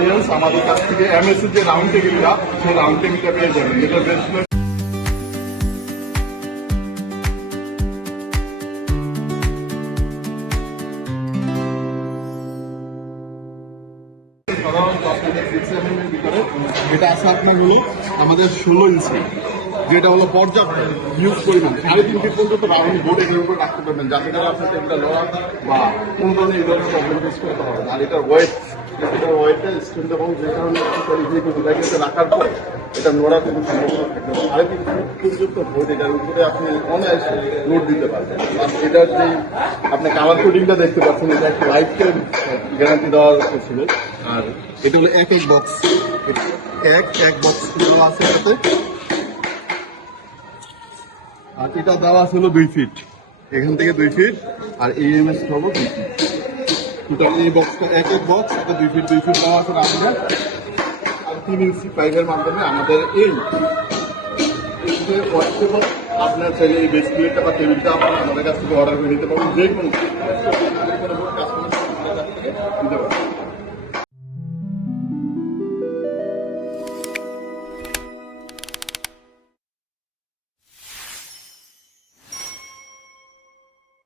Audience আমাদের কাছ থেকে এমএস এর যে রাউন্ড টেবিলটা সেই রাউন্ড টেবিলটা পেয়ে যাবেন, যেটা ব্রেসলেট সাধারণত আপনাদের 6 mm এর ভিতরে এটা আছে আপনার হলো আমাদের 16 ইঞ্চি, যেটা হলো পর্যাপ্ত হিউজ পরিমাণ 3.5 ফিট পর্যন্ত রাউন্ড বোর্ড এর উপরে রাখতে পারবেন, যাতে করে আপনার টেবিলটা লড়া বা কোনো ধরনের এই ধরনের প্রবলেম ফেস করতে হবে না। আর এটার ওয়েটটা স্ট্রেন্থ এবং যে কারণে রাখার পর এটা নোড়া কোনো সম্ভাবনা থাকবে না। 3.5 ফিট পর্যন্ত বোর্ড এটার উপরে আপনি অনায়াসে লোড দিতে পারবেন। আর এটার যে আপনি কালার কোডিংটা দেখতে পাচ্ছেন, এটা একটা লাইফ টাইম গ্যারান্টি দেওয়ার ছিল। আর এটা হলো এক বক্স, এক বক্স দেওয়া আছে এটাতে। আর এটা দেওয়া ছিল 2 ফিট, এখান থেকে 2 ফিট, আর EMS হলো 2 ফিট। টোটাল এই বক্সটা এক বক্স, এটা 2 ফিট দেওয়া আছে আমাদের। আর 3 ইঞ্চি পাইপের মাধ্যমে আমাদের এই ওয়াশেবল আপনার চাইলে এই বেস প্লেটটা বা টেবিলটা আপনার আমাদের কাছ থেকে অর্ডার করে নিতে পারবেন। যে কোনো